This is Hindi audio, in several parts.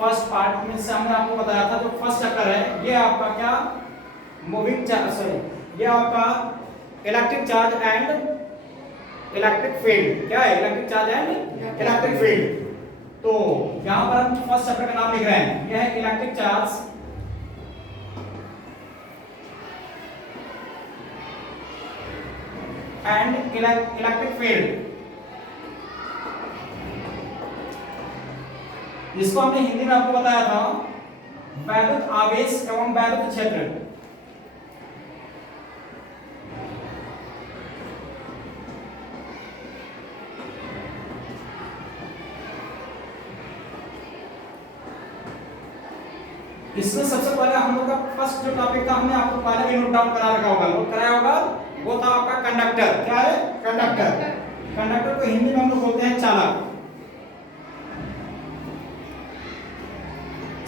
फर्स्ट पार्ट में से हमने आपको बताया था, जो फर्स्ट चैप्टर है ये आपका क्या मूविंग चार्ज, सॉरी ये आपका electric charge and electric field. क्या है? Electric charge and electric field. तो यहां पर हम फर्स्ट चैप्टर का नाम लिख रहे हैं, यह है electric charge and electric field, जिसको हमने हिंदी में आपको बताया था वैद्युत आवेश एवं वैद्युत क्षेत्र। इसमें सबसे पहले हम लोग का फर्स्ट जो टॉपिक था, हमने आपको पहले भी नोट डाउन करा रखा होगा, नोट कराया होगा, वो था आपका कंडक्टर। क्या है? कंडक्टर। कंडक्टर को हिंदी में हम लोग बोलते हैं चालक।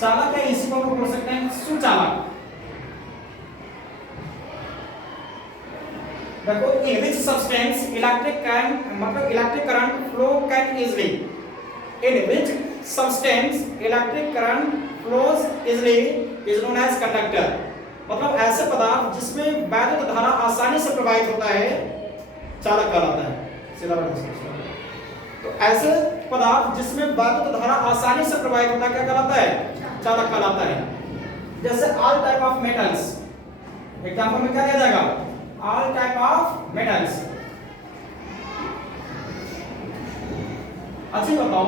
चालक है, इसी को हम लोग बोल सकते हैं सुचालक। देखो, in which substance electric current मतलब electric current flow can easily, in which substance electric current flows easily is known as conductor। मतलब ऐसे पदार्थ जिसमें वैद्युत धारा आसानी से प्रवाहित होता है चालक कहलाता है। सीधा तो ऐसे पदार्थ जिसमें वैद्युत धारा आसानी से प्रवाहित होता है क्या कहलाता है? चालक कहलाता है। जैसे all type of metals, example में क्या दिया जाएगा? All type of metals. अच्छा बताओ,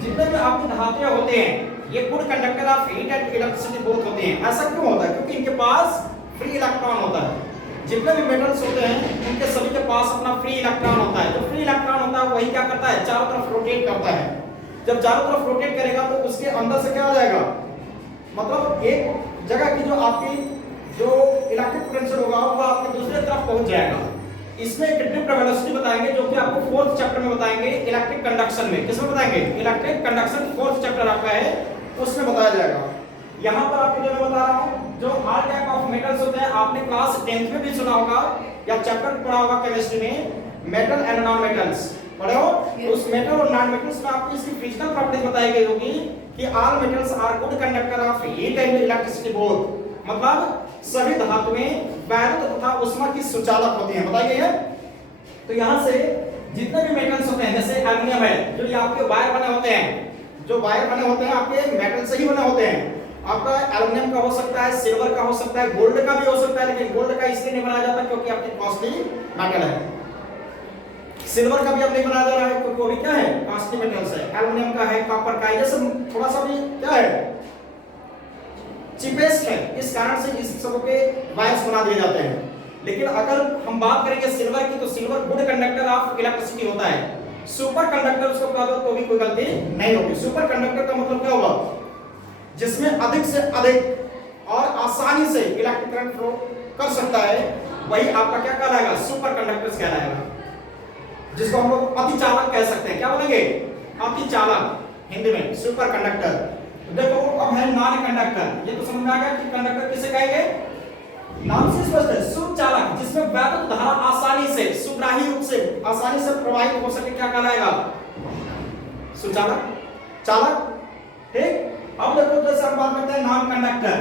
जितने भी आपके धातुएं होते हैं ये good conductor of heat and electricity both होते हैं। ऐसा क्यों होता है? क्योंकि इनके पास फ्री इलेक्ट्रॉन होता है। जितने भी मेटल्स होते हैं उनके सभी के पास अपना फ्री इलेक्ट्रॉन होता है। जो फ्री इलेक्ट्रॉन होता है वही क्या करता है? चारों तरफ रोटेट करता है। जब चारों तरफ रोटेट करेगा तो उसके अंदर से क्या आ जाएगा? मतलब एक जगह की जो आपकी जो इलेक्ट्रिक पोटेंशियल होगा वो आपके दूसरे तरफ पहुंच जाएगा। इसमें एक डिफरेंट वेलोसिटी बताएंगे जो कि आपको फोर्थ चैप्टर में बताएंगे, इलेक्ट्रिक कंडक्शन में। किसमें बताएंगे? इलेक्ट्रिक कंडक्शन फोर्थ चैप्टर आपका है, उसमें बताया जाएगा। यहाँ पर आपको जो मैं बता रहा हूँ, जो ऑल टाइप ऑफ मेटल्स होते हैं, आपने क्लास 10th में भी सुना होगा या चैप्टर पढ़ा होगा केमिस्ट्री में, मेटल एंड नॉन मेटल्स पढ़े हो। उस मेटल और नॉन मेटल्स में आपको इसकी फिजिकल प्रॉपर्टीज बताई गई होगी कि all metals are good conductor of heat and electricity both. मतलब सभी धातुएं वैद्युत तथा ऊष्मा की सुचालक होती हैं, बताई गई है। तो यहाँ से जितने भी मेटल्स होते हैं, जैसे एल्युमिनियम है, जो ये आपके वायर बने होते हैं, जो वायर बने होते हैं आपके मेटल से ही बने होते हैं। आपका एल्युमिनियम का हो सकता है, सिल्वर का हो सकता है, गोल्ड का भी हो सकता है, लेकिन गोल्ड का इसलिए नहीं बनाया जाता क्योंकि आपकी कॉस्टली मेटल है। सिल्वर का भी अब नहीं बनाया जा रहा है क्योंकि वो भी क्या है? कॉस्टली मेटल्स है। एल्युमिनियम का है, कॉपर का है, ये सब थोड़ा सा भी क्या है? चीपेस्ट है। इस कारण से इस सब के वायर्स बना दिए जाते हैं। लेकिन अगर हम बात करेंगे सिल्वर की, तो silver good conductor of electricity होता है। सुपर कंडक्टर उसको कह दो तो भी कोई गलती नहीं होगी। सुपर कंडक्टर का मतलब क्या होगा? जिसमें अधिक से अधिक और आसानी से इलेक्ट्रिक करंट फ्लो कर सकता है, वही आपका क्या कहलाएगा? सुपर कंडक्टर कहलाएगा, जिसको हम लोग अतिचालक कह सकते हैं। क्या बोलेंगे? अतिचालक, हिंदी में सुपर कंडक्टर। देखो अब है नॉन कंडक्टर। ये तो समझ में आ गया कि कंडक्टर किसे कहेंगे? नाम से स्पष्ट है, सुचालक, जिसमें वैद्युत धारा आसानी से, सुग्राही रूप से आसानी से प्रवाहित हो सके, क्या कहलाएगा? सुचालक, चालक। ठीक। अब देखो जैसे हम बात करते हैं नॉन कंडक्टर,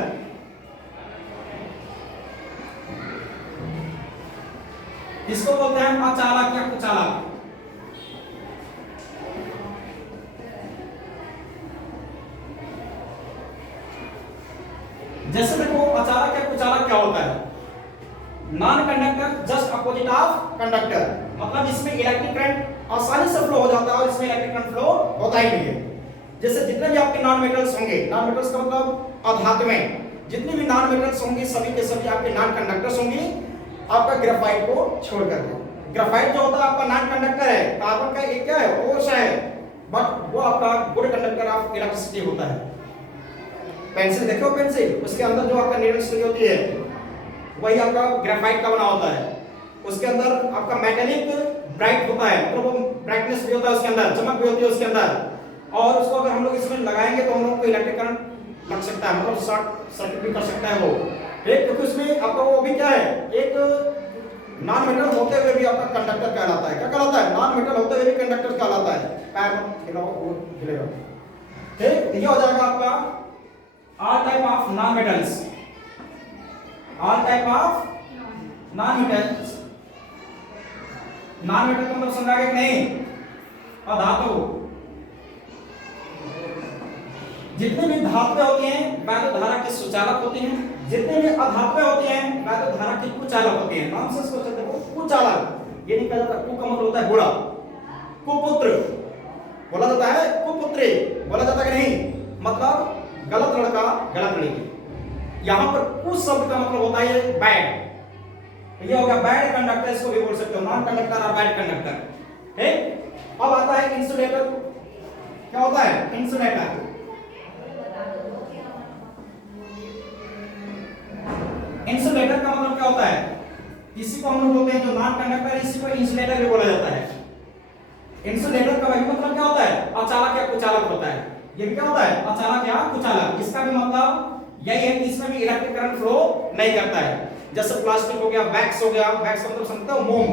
इसको बोलते हैं अचालक या कुचालक। जैसे देखो अचालक या कुचालक क्या होता है? Non conductor just opposite of conductor. मतलब इसमें इलेक्ट्रिक करंट आसानी से फ्लो हो जाता है और इसमें इलेक्ट्रिक करंट फ्लो होता ही नहीं है। जैसे जितने भी आपके नॉन मेटल्स होंगे, नॉन मेटल्स का मतलब अधातुएं, जितने भी नॉन मेटल्स होंगे सभी के सभी आपके नॉन कंडक्टर्स होंगे, आपका ग्रेफाइट को छोड़ करके। ग्रेफाइट जो होता है आपका नॉन कंडक्टर है, कार्बन का एक क्या है? कोश है, बट वो आपका गुड कंडक्टर ऑफ इलेक्ट्रिसिटी होता है। पेंसिल देखो, पेंसिल उसके अंदर जो आपका नीडल स्टिक होती है वही आपका ग्रेफाइट का बना होता है। उसके अंदर आपका मेटेलिक ब्राइट होता है, मतलब वो ब्राइटनेस भी होता है उसके अंदर, चमक भी होती है उसके अंदर। और उसको अगर हम लोग इसमें लगाएंगे तो हम लोग को इलेक्ट्रिक करंट लग सकता है, मतलब शॉर्ट सर्किट भी कर सकता है वो। एक क्योंकि उसमें आपका वो भी क्या है? एक नॉन मेटल होते हुए भी आपका कंडक्टर कहलाता है। क्या कहलाता है? नॉन मेटल होते हुए भी कंडक्टर कहलाता है। पैर हिलाओ वो हिलेगा। ठीक। ये हो जाएगा आपका all type of non metals, all type of non metals. Non metal का मतलब समझा गया कि नहीं? अधातु, जितने भी धातुएं होती हैं वैद्युत धारा के सुचालक होती हैं, जितने भी अधातुएं होती हैं वैद्युत धारा के कुचालक होती हैं। नाम से इसको कहते हैं कुचालक। ये नहीं कहा जाता कु का मतलब होता है बुरा, कुपुत्र बोला जाता है, कुपुत्री बोला जाता है कि नहीं? मतलब गलत लड़का गलत लड़की। यहां पर कु शब्द का मतलब होता है बैड। ये हो गया बैड कंडक्टर, इसको भी बोल सकते हो नॉन कंडक्टर और बैड कंडक्टर। ठीक, अब आता है इंसुलेटर। क्या होता है इंसुलेटर? इंसुलेटर का मतलब क्या होता है? इसी को हम लोग बोलते हैं जो नॉन कंडक्टर, इसी को इंसुलेटर भी बोला जाता है। इंसुलेटर का वही मतलब क्या होता है? अचालक या कुचालक होता है। ये भी क्या होता है? अचालक या कुचालक। इसका भी मतलब यही है कि इसमें भी इलेक्ट्रिक करंट फ्लो नहीं करता है। जैसे प्लास्टिक हो गया, वैक्स हो गया, वैक्स का मतलब समझते हो मोम,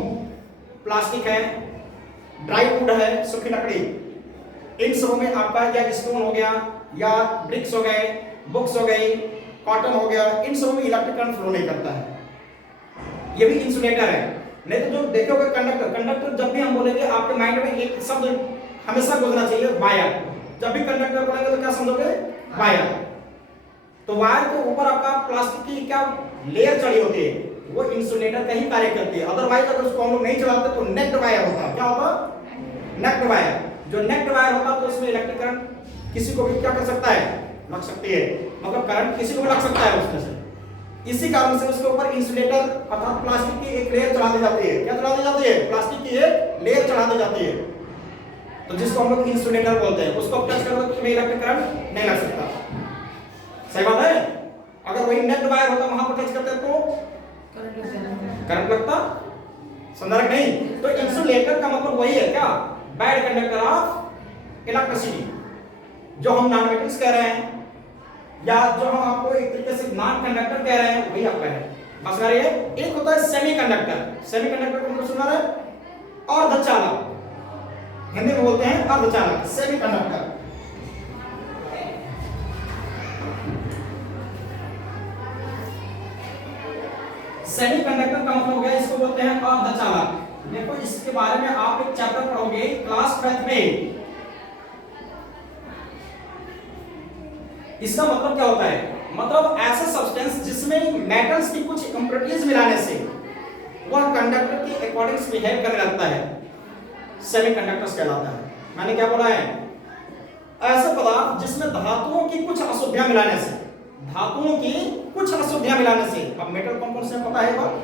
प्लास्टिक है, ड्राई वुड है, सूखी लकड़ी, इन सब में आपका या स्टोन हो गया या ब्रिक्स हो गए, बुक्स हो गई, कॉटन हो गया, इन सब में इलेक्ट्रिक करंट फ्लो नहीं करता है। ये भी इंसुलेटर है। नहीं तो जो देखोगे कंडक्टर, कंडक्टर जब भी हम बोलेंगे आपके माइंड में एक शब्द हमेशा गुजरना चाहिए, वायर। जब भी कंडक्टर बोलेंगे तो क्या समझोगे? वायर। तो वायर के ऊपर आपका प्लास्टिक की क्या लेयर चढ़ी होती है, वो इंसुलेटर का ही कार्य करती है। अदरवाइज अगर उसको हम लोग नहीं चलाते तो नेक्ड वायर होता। क्या होता? Naked wire. जो नेक्ड वायर होता तो उसमें इलेक्ट्रिक करंट किसी को भी क्या कर सकता है? लग सकती है, मतलब करंट किसी को भी लग सकता है उसमें से। इसी कारण से उसके ऊपर इंसुलेटर अर्थात प्लास्टिक की एक लेयर चढ़ा दी जाती है। क्या चढ़ा दी जाती है? प्लास्टिक की एक लेयर चढ़ा दी जाती है, तो जिसको हम लोग इंसुलेटर बोलते हैं। उसको टच करो तो उसमें इलेक्ट्रिक करंट नहीं लग सकता। सही बात है? अगर वही नेट वायर होता वहां पर टच करते तो करंट लगता। समझा नहीं? तो इंसुलेटर का मतलब वही है क्या? Bad conductor of electricity. जो हम नॉन मेटल्स कह रहे हैं या जो हम आपको एक तरीके से नॉन कंडक्टर कह रहे हैं वही आपका है। बस रही है। एक होता है सेमीकंडक्टर। सेमीकंडक्टर को सुना रहे? अर्धचालक, हिंदी में बोलते हैं अर्धचालक, सेमीकंडक्टर। सेमीकंडक्टर का मतलब हो गया, इसको बोलते हैं अर्धचालक। देखो इसके बारे में आप एक चैप्टर पढ़ोगे क्लास 12 में। इसका मतलब क्या होता है? मतलब ऐसा सब्सटेंस जिसमें मेटल्स की कुछ इंप्योरिटीज मिलाने से वह कंडक्टर के अकॉर्डिंग बिहेव करने लगता है, सेमीकंडक्टर्स कहलाता है। मैंने क्या बोला है? ऐसा पदार्थ जिसमें धातुओं की कुछ अशुद्धियां मिलाने से, धातुओं की कुछ अशुद्धियां मिलाने से। अब मेटल कंपाउंड से पता है बात,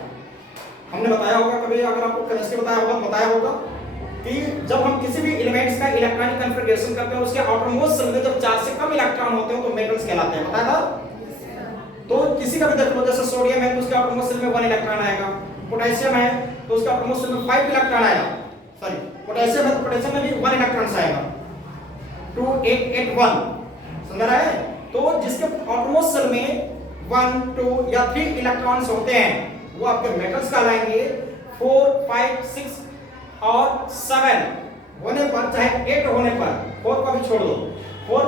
हमने बताया होगा कभी, अगर आपको केमिस्ट्री बताया होगा कि जब हम किसी भी एलिमेंट्स का इलेक्ट्रॉनिक कन्फिगरेशन करते हैं उसके आउटरमोस्ट शेल में जब 4 से कम इलेक्ट्रॉन होते हैं तो मेटल्स कहलाते हैं। बताया था? तो किसी का भी देख लो, जैसे सोडियम है तो उसके आउटरमोस्ट शेल में 1 इलेक्ट्रॉन आएगा, पोटेशियम है तो उसके आउटरमोस्ट शेल में 5 इलेक्ट्रॉन आएगा, सॉरी पोटेशियम है तो पोटेशियम में भी 1 इलेक्ट्रॉन आएगा, 2 8 8 1। समझ रहा है? तो जिसके आउटरमोस्ट शेल में 1 2 या 3 इलेक्ट्रॉन्स होते हैं वो आपके मेटल्स कहलाएंगे। 4 5 6 और 7 होने पर, चाहे 8 होने पर, 4 को भी छोड़ दो, 4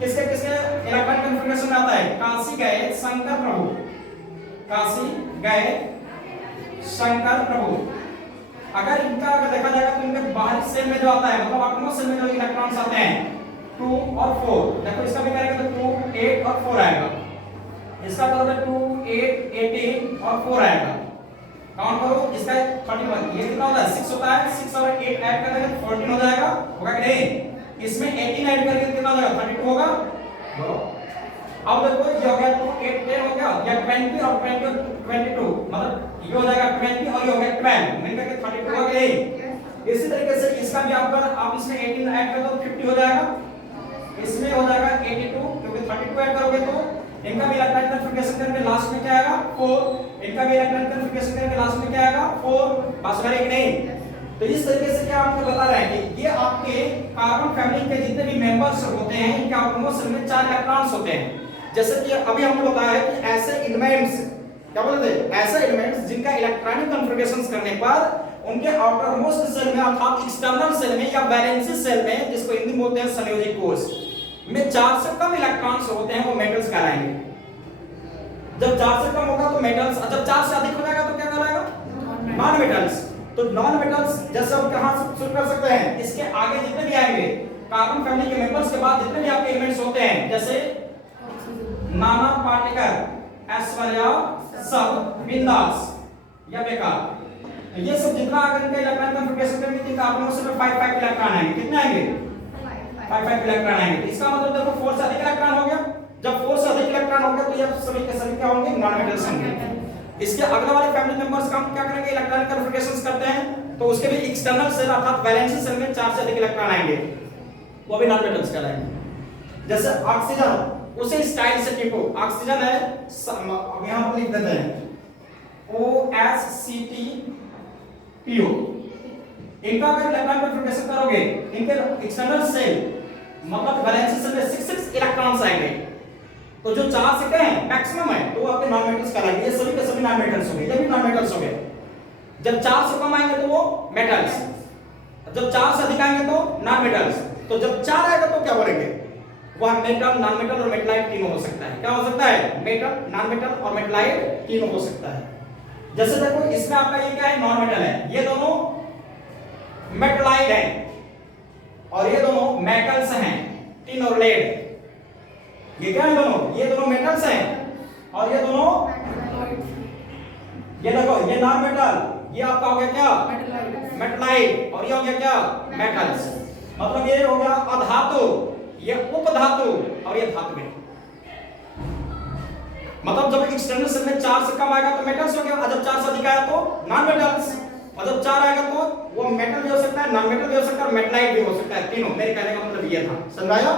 किसके किसके इलेक्ट्रॉनिक कन्फिगरेशन में आता है? काशी गए शंकर प्रभु, काशी गए शंकर प्रभु। अगर इनका अगर देखा जाएगा तो इनके बाहरी सेल में जो आता है, मतलब आटोमोस सेल में जो इलेक्ट्रॉन्स आते हैं 2 और 4, देखो इसका भी करेंगे तो 2 8 और 4 आएगा, इसका करोगे 2 8 18 और 4 आएगा। काउंट करो, इसका 31, ये कितना होता है? 6 होता है, 6 और 8 ऐड कर देंगे 14 हो जाएगा, होगा कि नहीं? इसमें 18 ऐड करके कितना हो जाएगा? 32 होगा। बोलो अब देखो ये हो गया 2 8 10 हो गया, या 20 और 20 और 22, मतलब ये हो जाएगा 20 और ये हो गया 12, मिलकर के 32 होगा कि नहीं? इसी तरीके से इसका भी आप इसमें 18 ऐड कर दो तो 50 हो जाएगा, इसमें हो जाएगा 82, क्योंकि 32 ऐड करोगे तो इनका भी इलेक्ट्रॉनिक कन्फिगरेशन करके लास्ट में क्या आएगा? 4, इनका भी इलेक्ट्रॉनिक कन्फिगरेशन करके लास्ट में क्या आएगा? 4। बस करें कि नहीं? तो इस तरीके से क्या आपको बता रहा है कि ये आपके कार्बन फैमिली के जितने भी मेंबर्स होते हैं इनके आटोमोस में 4 इलेक्ट्रॉन्स होते हैं। जैसे कि अभी हमने बताया है कि ऐसे एलिमेंट्स, क्या बोलते हैं? ऐसे एलिमेंट्स जिनका इलेक्ट्रॉनिक कन्फिगरेशंस करने पर उनके आउटरमोस्ट सेल में अर्थात एक्सटर्नल सेल में या वैलेंसी सेल में, जिसको हिंदी में बोलते हैं संयोजी कोश, में 4 से कम इलेक्ट्रॉन्स होते हैं वो मेटल्स कहलाएंगे। जब 4 से कम होगा तो मेटल्स, जब 4 से अधिक हो जाएगा तो क्या कहलाएगा? Non metals. तो नॉन मेटल्स जैसे हम कहां से शुरू कर सकते हैं, इसके आगे जितने भी आएंगे कार्बन फैमिली के मेंबर्स के बाद जितने भी आपके एलिमेंट्स होते हैं, जैसे नाना पार्टिकल ऐश्वर्या सब बिंदास या बेकार, ये सब जितना अगर इनका इलेक्ट्रॉन कन्फिगरेशन करेंगे तो कार्बन में सिर्फ 5 इलेक्ट्रॉन आएंगे। कितने आएंगे? 5 इलेक्ट्रॉन आएंगे। इसका मतलब देखो 4 से अधिक इलेक्ट्रॉन हो गया। जब 4 से अधिक इलेक्ट्रॉन हो गया तो ये सभी के सभी क्या होंगे? नॉन मेटल्स होंगे। इसके अगले वाले फैमिली मेंबर्स का हम क्या करेंगे? इलेक्ट्रॉन कन्फिगरेशंस करते हैं तो उसके भी एक्सटर्नल सेल अर्थात वैलेंसी सेल में 4 से अधिक इलेक्ट्रॉन आएंगे, वो भी नॉन मेटल्स कहलाएंगे। जैसे ऑक्सीजन उसे स्टाइल से लिखो, ऑक्सीजन है, अब यहां पर लिख देते हैं OHCTPO। इनका अगर इलेक्ट्रॉन कन्फिगरेशन करोगे, इनके एक्सटर्नल सेल मतलब वैलेंसी सेल में 6 इलेक्ट्रॉन्स आएंगे। तो जो 4 से क्या है मैक्सिमम है तो वो आपके नॉन मेटल्स कहलाएंगे। ये सभी के सभी नॉन मेटल्स हो गए, ये भी नॉन मेटल्स हो गए। जब 4 से कम आएंगे तो वो मेटल्स, जब 4 से अधिक आएंगे तो नॉन मेटल्स। तो जब 4 आएगा तो क्या बोलेंगे? वह मेटल, नॉन मेटल और मेटलाइट तीनों हो सकता है। क्या हो सकता है? मेटल, नॉन मेटल और मेटलाइट तीनों हो सकता है। जैसे देखो इसमें आपका ये क्या है? नॉन मेटल है, ये दोनों मेटलाइट हैं और ये दोनों मेटल्स हैं, टिन और लेड। ये क्या है? दोनों, ये दोनों मेटल्स हैं और ये दोनों, ये देखो ये नॉन मेटल, ये आपका हो गया क्या? मेटलाइट। और ये हो गया क्या? मेटल्स। मतलब ये हो गया अधातु, ये उपधातु और ये धातु में। मतलब जब एक्सटर्नल सेल में 4 से कम आएगा तो मेटल्स हो गया, और जब 4 से अधिक आया तो नॉन मेटल्स, और जब 4 आएगा तो वो मेटल भी हो सकता है, नॉन मेटल भी हो सकता है और मेटलाइट भी हो सकता है। तीनों, मेरे कहने का मतलब ये था, समझाया?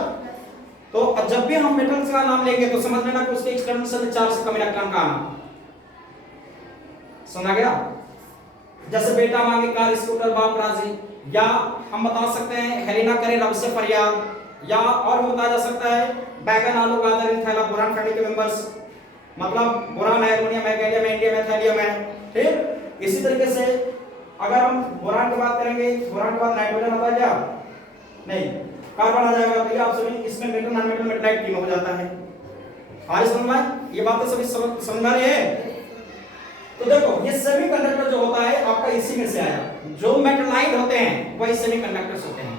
तो जब भी हम मेटल्स का नाम लेंगे तो समझ लेना कि उसके एक्सटर्नल सेल में 4 से कम इलेक्ट्रॉन का आना। समझ गया? जैसे बेटा मांगे कार स्कूटर बाप राजी, या हम बता सकते हैं हेलिना करे रब से फरियाद, या और बताया जा सकता है बैगन आलू गाजर इन थैला बोरान फैमिली के मेंबर्स, मतलब बोरान है, अमोनियम है, गैलियम है, इंडियम है, थैलियम है। ठीक इसी तरीके से अगर हम बोरान की बात करेंगे, बोरान के बाद नाइट्रोजन आता है क्या? नहीं, कार्बन आ जाएगा। तो ये आप सभी इसमें मेटल, नॉन मेटल, मेटलाइट तीनों हो जाता है। आज समझ में ये बातें सभी समझ आ रही है? तो देखो ये सेमीकंडक्टर जो होता है आपका इसी में से आया। जो मेटलाइट होते हैं वही सेमीकंडक्टर्स होते हैं।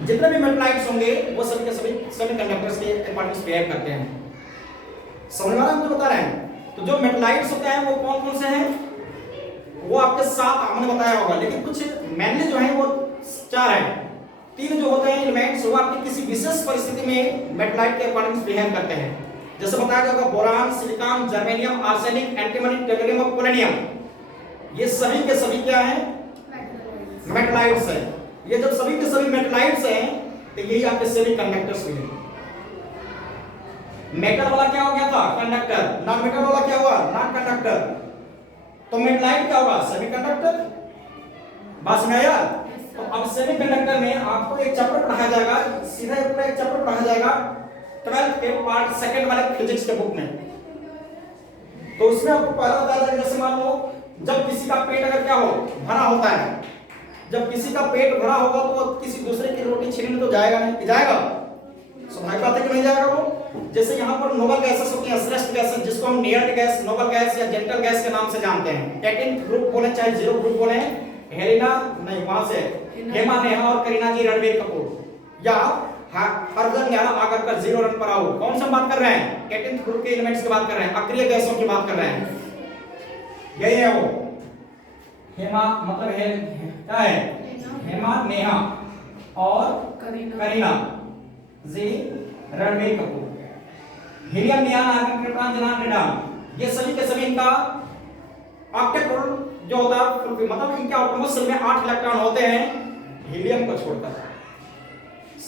जितने भी मेटलाइट्स होंगे वो सभी के सभी सेमीकंडक्टर्स के कंपार्टमेंट्स बिहेव करते हैं। समझ में आ रहा है? हम जो बता रहे हैं, तो जो मेटलाइट्स होते हैं वो कौन कौन से हैं? वो आपके 7 हमने बताया होगा, लेकिन कुछ मेनली जो है वो 4 हैं। 3 जो होते हैं एलिमेंट्स वो आपकी किसी विशेष परिस्थिति में मेटलाइट के अकॉर्डिंग बिहेव करते हैं। जैसे बताया गया होगा boron, silicon, germanium, arsenic, antimony, tellurium और पोलोनियम, ये सभी के सभी क्या हैं? मेटलाइट्स हैं। ये जब सभी के सभी मेटलाइट्स हैं तो यही आपके सेमीकंडक्टर्स हुए। मेटल वाला क्या हो गया था? कंडक्टर। नॉन मेटल वाला क्या हुआ? Non conductor. तो मेटलाइट क्या होगा? सेमीकंडक्टर। बात समझ आया? तो अब सेमीकंडक्टर में आपको एक चैप्टर पढ़ाया जाएगा, सीधा पूरा एक चैप्टर पढ़ाया जाएगा 12th के पार्ट 2 वाले फिजिक्स के बुक में। तो उसमें आपको पहला बताया जाएगा, जैसे मान लो जब किसी का पेट अगर क्या हो भरा होता है, जब किसी का पेट भरा होगा तो किसी दूसरे की रोटी छीनने तो जाएगा नहीं, जाएगा? स्वाभाविक बात है कि नहीं जाएगा वो। जैसे यहाँ पर नोबल गैसेस होती हैं, श्रेष्ठ गैसेस, जिसको हम नियर्ड गैस, नोबल गैस या जेंटल गैस के नाम से जानते हैं। 18 ग्रुप बोले चाहे 0 ग्रुप बोले, हेलिना नहीं, वहां से हेमा, नेहा और करीना जी, रणबीर कपूर, या हरदन याना आकर कर 0 रन पर आउट। कौन सा बात कर रहे हैं? 18 ग्रुप के एलिमेंट्स की बात कर रहे हैं, अक्रिय गैसों की बात कर रहे हैं। यही है वो हेमा, मतलब है क्या है? हेमा, नेहा और Kareena ji, Ranbir Kapoor. Helium, neon, argon, krypton, xenon, radon, ये सभी के सभी इनका ऑक्टेट जो होता है, मतलब इनके ऑटोमोस सेल में 8 इलेक्ट्रॉन होते हैं हीलियम को छोड़कर।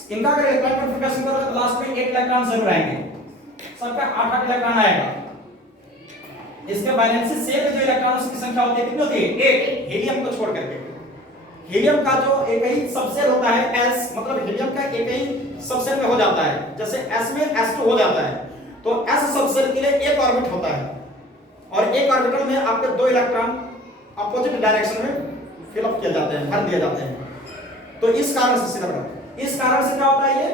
इनका अगर इलेक्ट्रॉन कन्फिगरेशन करो तो लास्ट में 8 इलेक्ट्रॉन जरूर आएंगे, सबका 8 इलेक्ट्रॉन आएगा। इसके वैलेंसी सेल में जो इलेक्ट्रॉनों की संख्या होती है कितनी होती है? 8, हीलियम को छोड़ करके। हीलियम का जो एक ही सबसेल होता है S, मतलब हीलियम का एक ही सबसेल में हो जाता है। जैसे S में S2 हो जाता है तो S सबसेल के लिए एक ऑर्बिट होता है और एक ऑर्बिटल में आपके 2 इलेक्ट्रॉन अपोजिट डायरेक्शन में फिल अप किए जाते हैं, भर दिए जाते हैं। तो इस कारण से इस कारण से क्या होता है? ये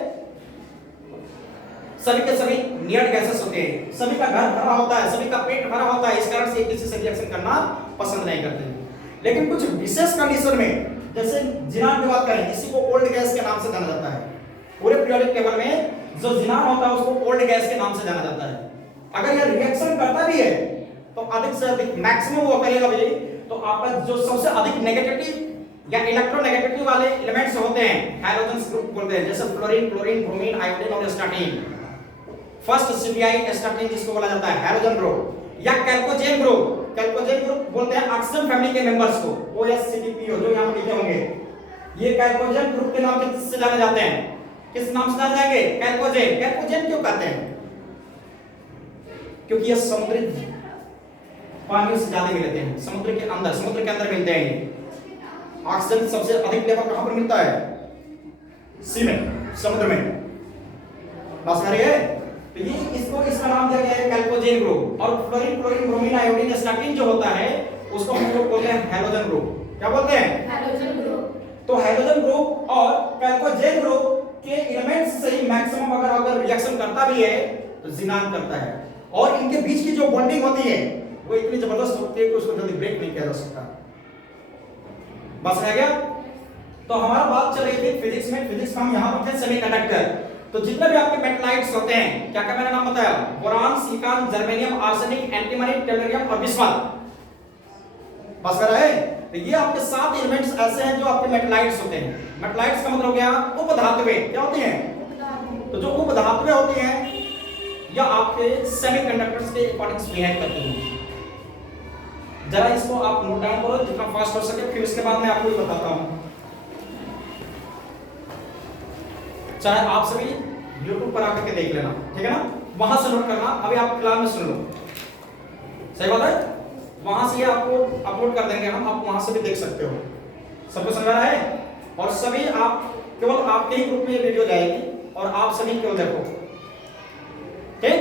सभी के सभी नियर्ड गैसेस होते हैं, सभी का घर भरा होता है, सभी का पेट भरा होता है, इस कारण से एक किसी से रिएक्शन करना पसंद नहीं करते। लेकिन कुछ विशेष कंडीशन में, जैसे जिनान की बात करें, इसी को ओल्ड गैस के नाम से जाना जाता है। पूरे पीरियोडिक टेबल में जो जिनान होता है उसको ओल्ड गैस के नाम से जाना जाता है। अगर यह रिएक्शन करता भी है तो अधिक से अधिक मैक्सिमम वो करेगा भी, तो आपका जो सबसे अधिक नेगेटिविटी या इलेक्ट्रोनेगेटिविटी वाले एलिमेंट्स होते हैं हैलोजन ग्रुप बोलते हैं, जैसे फ्लोरीन, क्लोरीन, ब्रोमीन, आयोडीन और स्टार्टिन। फर्स्ट सीपीआई स्टार्टिन जिसको बोला जाता है हैलोजन ग्रुप, या कैल्कोजेन ग्रुप। कैल्कोजेन ग्रुप बोलते हैं ऑक्सीजन फैमिली के मेंबर्स को, OSCDPO जो यहां लिखे होंगे। ये कैल्कोजेन ग्रुप के नाम से जाने जाते हैं। किस नाम से जाने जाएंगे? कैल्कोजेन। कैल्कोजेन क्यों कहते हैं? क्योंकि ये समुद्री पानी से ज्यादा मिलते हैं, समुद्र के अंदर मिलते हैं। ऑक्सीजन सबसे अधिक लेवल कहां पर मिलता है? सी में, समुद्र में। बात समझ रही है? तो ये इसको इसका नाम दिया गया है कैल्कोजेन ग्रुप। और fluorine, chlorine, bromine, iodine, starting जो होता है उसको हम लोग बोलते हैं हैलोजन ग्रुप। क्या बोलते हैं? Halogen group. तो हैलोजन ग्रुप और कैल्कोजेन ग्रुप के एलिमेंट्स से ही मैक्सिमम अगर रिएक्शन करता भी है तो जिनान करता है। और इनके बीच की जो बॉन्डिंग होती है वो इतनी जबरदस्त होती है कि उसको जल्दी ब्रेक नहीं किया जा सकता। बस रह गया। तो हमारा बात चल रही थी फिजिक्स में। फिजिक्स में हम यहां पर थे सेमीकंडक्टर। तो जितने भी आपके मेटलाइट्स होते हैं, क्या क्या मैंने नाम बताया? Boron, silicon, germanium, arsenic, antimony, tellurium और बिस्मथ। बस कर रहे हैं? तो ये आपके 7 एलिमेंट्स ऐसे हैं जो आपके मेटलाइट्स होते हैं। मेटलाइट्स का मतलब हो गया उपधातुएं। क्या होती हैं? तो जो उपधातुएं होती हैं या आपके सेमीकंडक्टर्स के अकॉर्डिंग बिहेव करती हैं। जरा इसको आप नोट डाउन करो जितना फास्ट हो सके, फिर उसके बाद मैं आपको ये बताता हूं। चाहे आप सभी YouTube पर आकर के देख लेना, ठीक है ना? वहां से नोट करना। अभी आप क्लास में सुन लो, सही बात है? वहां से ये आपको अपलोड कर देंगे हम, आप वहां से भी देख सकते हो। सबको समझ आ रहा है? और सभी आप केवल आपके ही ग्रुप में ये वीडियो जाएगी और आप सभी केवल देखो, ठीक?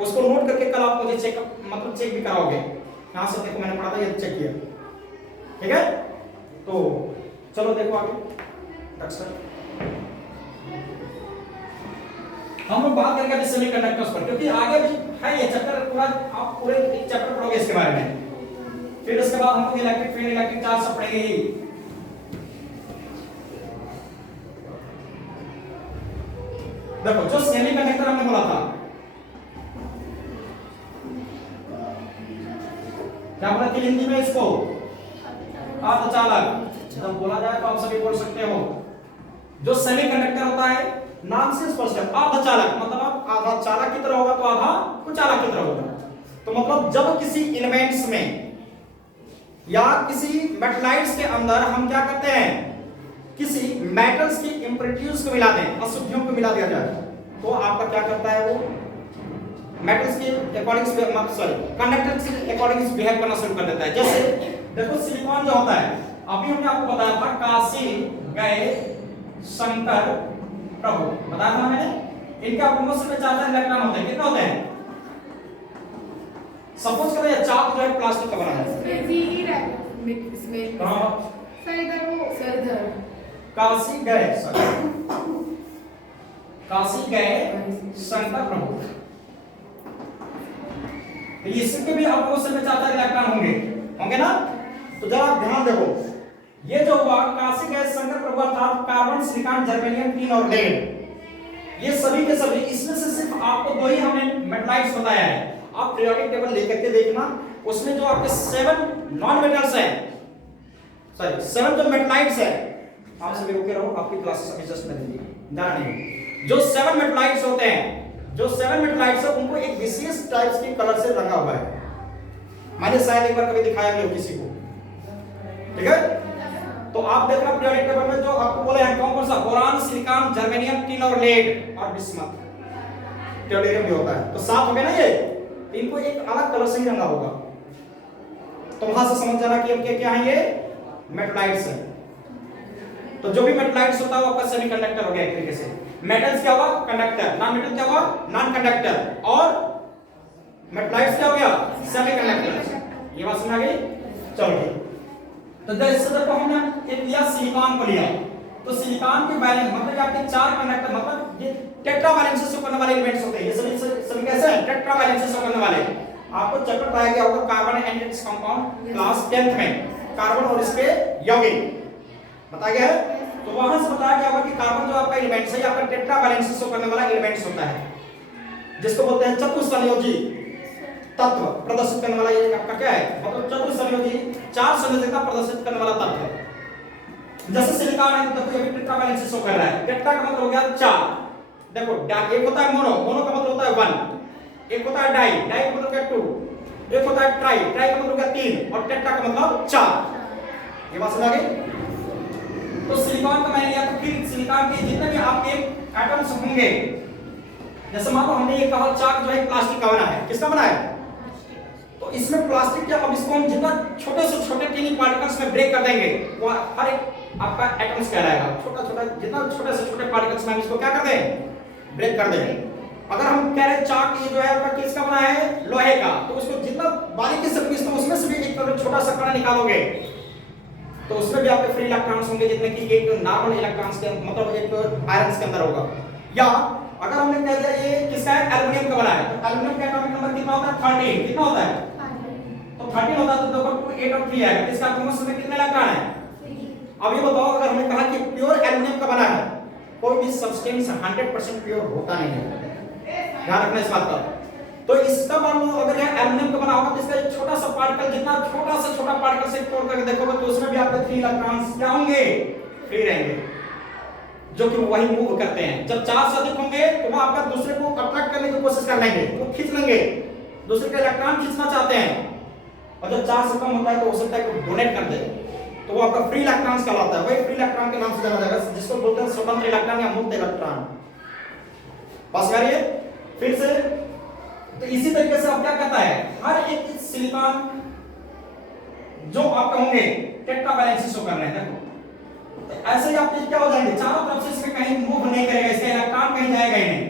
उसको नोट करके कल आप मुझे चेक भी कराओगे। यहां से देखो, मैंने पढ़ा था, ये चेक किया, ठीक है? तो चलो देखो आगे। हम लोग बात करेंगे अभी सेमीकंडक्टर्स पर, क्योंकि आगे भी है ये चैप्टर पूरा, आप पूरे एक चैप्टर पढ़ोगे इसके बारे में। फिर उसके बाद हम लोग इलेक्ट्रिक फील्ड, इलेक्ट्रिक चार्ज सब पढ़ेंगे ही। देखो जो सेमीकंडक्टर हमने बोला था, क्या बोला थी हिंदी में इसको? अर्धचालक। जब बोला जाए तो आप सभी बोल सकते हो। जो सेमीकंडक्टर होता है नाम से स्पष्ट है, अर्धचालक मतलब आप आधा चालक की तरह होगा तो आधा कुचालक की तरह होगा। तो मतलब जब किसी एलिमेंट्स में या किसी मेटलाइट्स के अंदर हम क्या करते हैं, किसी मेटल्स की इंप्योरिटीज को मिला दें, अशुद्धियों को मिला दिया जाए, तो आपका क्या करता है? वो मेटल्स के अकॉर्डिंग कंडक्टर्स के अकॉर्डिंग बिहेव करना शुरू कर देता है। जैसे देखो सिलिकॉन जो होता है, अभी हमने आपको बताया था काशी गए शंकर प्रभु, बताया था मैंने। इनके आपस में 4 इलेक्ट्रॉन होते हैं। कितने होते हैं? सपोज करो ये चाक जो है प्लास्टिक का बना है, काशी गए शंकर प्रभु, इसके भी आपस में 4 इलेक्ट्रॉन होंगे ना? तो जरा आप ध्यान देखो, ये जो हुआ काशी गए शंकर प्रभु था, कार्बन, सिलिकॉन, जर्मेनियम, टिन और लेड, ये सभी के सभी, इसमें से सिर्फ आपको 2 ही हमने मेटलाइट्स बताया है। आप पीरियोडिक टेबल लेकर के देखना, उसमें जो आपके 7 नॉन मेटल्स हैं, सॉरी 7 जो मेटलाइट्स है, आप सभी रुके रहो, आपकी क्लासेस अभी जस्ट में देंगे ना नहीं। जो 7 मेटलाइट्स होते हैं, जो 7 मेटलाइट्स है उनको एक विशेष टाइप्स की कलर से रंगा हुआ है। मैंने शायद एक बार कभी दिखाया भी हो किसी को, ठीक है? तो आप देखना पीरियोडिक टेबल में जो आपको बोले हैं कौन कौन सा, बोरान, सिलिकॉन, जर्मेनियम, टिन और लेड और बिस्मथ, टेलुरियम भी होता है। तो 7 हो गए ना ये, इनको एक अलग कलर से ही रंगा होगा। तो वहां से समझ जाना कि इनके क्या है, ये मेटलाइट्स है। तो जो भी मेटलाइट्स होता है वो आपका सेमीकंडक्टर हो गया एक तरीके से। मेटल्स क्या हुआ? कंडक्टर। नॉन मेटल क्या हुआ? Non conductor. और मेटलाइट्स क्या हो गया? सेमीकंडक्टर। ये बात समझ आ गई? चलो तो जैसे देखो हमने एक लिया सिलिकॉन को लिया, तो सिलिकॉन के वैलेंस मतलब कि आपके 4 कंडक्टर मतलब ये टेट्रा वैलेंस से करने वाले एलिमेंट्स होते हैं। ये सभी कैसे हैं? टेट्रा वैलेंस से करने वाले। आपको चैप्टर पढ़ाया गया होगा carbon and its compound class 10th में, कार्बन और इसके यौगिक बताया गया है। तो वहां से बताया गया होगा कि कार्बन जो आपका एलिमेंट्स है, आपका टेट्रा वैलेंस से करने वाला एलिमेंट्स होता है, जिसको बोलते हैं चतुस्संयोजी तत्व प्रदर्शित करने वाला। ये आपका क्या है? मतलब चतुस्संयोजी 4 संयोजकता प्रदर्शित करने वाला तत्व। जैसे सिलिकॉन है तो ये भी टेट्रा वैलेंस शो कर रहा है। टेट्रा का मतलब हो गया 4। देखो एक होता है मोनो, मोनो का मतलब होता है 1, एक होता है डाई, डाई का मतलब क्या 2, एक होता है ट्राई, ट्राई का मतलब क्या 3 और टेट्रा का मतलब 4। ये बात समझ आ गई? तो सिलिकॉन का मैंने लिया तो फिर सिलिकॉन के जितने भी आपके एटम्स होंगे, जैसे मान लो हमने ये कहा चाक जो है प्लास्टिक का बना है, किसका बना है? तो इसमें प्लास्टिक क्या, अब इसको हम जितना छोटे से छोटे टीनी पार्टिकल्स में ब्रेक कर देंगे वो हर एक आपका एटम्स कहलाएगा। छोटा छोटा जितना छोटे से छोटे पार्टिकल्स में हम इसको क्या कर दें? ब्रेक कर देंगे। अगर हम कह रहे चाक ये जो है आपका किसका बना है? लोहे का, तो उसको जितना बारीकी से पीसते हो उसमें से भी एक छोटा सा कण निकालोगे तो उसमें भी आपके फ्री इलेक्ट्रॉन्स होंगे, जितने कि एक नॉर्मल इलेक्ट्रॉन्स के मतलब एक आयरन्स के अंदर होगा। या अगर हमने कह दिया ये किसका है? एल्युमिनियम का बना है, तो एल्युमिनियम का एटॉमिक नंबर कितना होता है? 13। कितना होता है? तो 13 होता है तो देखो 2 8 और 3 आएगा। इसका एटॉमिक में कितने इलेक्ट्रॉन है? अब ये बताओ, अगर हमने कहा कि प्योर एल्युमिनियम का बना है, कोई भी सब्सटेंस 100% प्योर होता नहीं है, ध्यान रखना इस बात का। तो इसका मान लो अगर यह एल्युमिनियम का बना होगा तो इसका एक छोटा सा पार्टिकल, जितना छोटा से छोटा पार्टिकल से तोड़ करके देखोगे तो उसमें भी आपके 3 इलेक्ट्रॉन्स क्या होंगे? फ्री रहेंगे, जो कि वही मूव करते हैं। जब 4 से अधिक होंगे तो वो आपका दूसरे को अट्रैक्ट करने की कोशिश कर लेंगे, वो खींच लेंगे, दूसरे का इलेक्ट्रॉन खींचना चाहते हैं। और जब 4 से कम होता है तो हो सकता है कि डोनेट कर दे, तो वो आपका फ्री इलेक्ट्रॉन्स कहलाता है। वही फ्री इलेक्ट्रॉन के नाम से जाना जाएगा, जिसको बोलते हैं स्वतंत्र इलेक्ट्रॉन या मुक्त इलेक्ट्रॉन। बस करिए फिर से। तो इसी तरीके से आप क्या कहता है, हर एक सिलिकॉन जो आपके होंगे टेट्रा वैलेंस शो कर रहे हैं। देखो तो ऐसे ही आपके क्या हो जाएंगे, चारों तरफ से इसमें कहीं मूव नहीं करेगा, इसका इलेक्ट्रॉन कहीं जाएगा ही नहीं।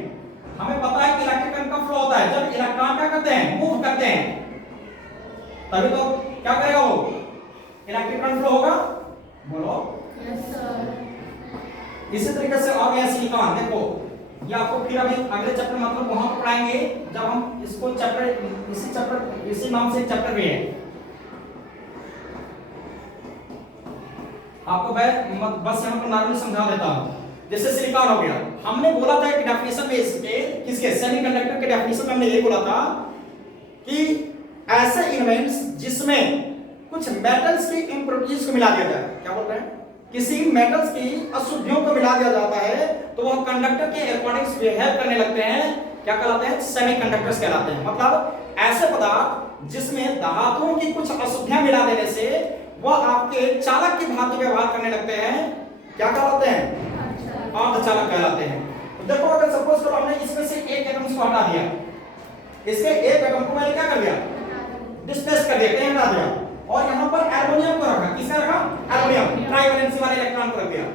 हमें पता है कि इलेक्ट्रिक करंट का फ्लो होता है जब इलेक्ट्रॉन क्या करते हैं? मूव करते हैं, तभी तो क्या करेगा वो? इलेक्ट्रिक करंट फ्लो होगा। बोलो यस सर। इसी तरीके से आ गया सिलिकॉन। देखो ये आपको फिर अभी अगले चैप्टर मतलब वहां पर पढ़ाएंगे जब हम इसको चैप्टर इसी नाम से चैप्टर भी है। आपको मैं बस यहां पर नॉर्मली समझा देता हूं। जैसे सिलिकॉन हो गया, हमने बोला था कि डेफिनेशन में इसके किसके सेमीकंडक्टर के डेफिनेशन में हमने ये बोला था कि ऐसे एलिमेंट्स जिसमें कुछ मेटल्स की इंप्योरिटीज को मिला दिया जाए, क्या बोल रहे हैं? किसी मेटल्स की अशुद्धियों को मिला दिया जाता है तो वह कंडक्टर के अकॉर्डिंग बिहेव करने लगते हैं, क्या कहलाते हैं? सेमीकंडक्टर्स कहलाते हैं। मतलब ऐसे पदार्थ जिसमें धातुओं की कुछ अशुद्धियां मिला देने से वह आपके चालक की भांति व्यवहार करने लगते हैं, क्या कहलाते हैं? अर्धचालक कहलाते हैं। तो देखो अगर सपोज करो हमने इसमें से एक एटम को हटा दिया, इसके एक एटम को मैंने क्या कर दिया? डिस्प्लेस कर दिया, कहीं हटा दिया, और यहां पर एल्युमिनियम को रखा। किसका रखा? एल्युमिनियम, ट्राइवेलेंसी वाले इलेक्ट्रॉन को रख दिया।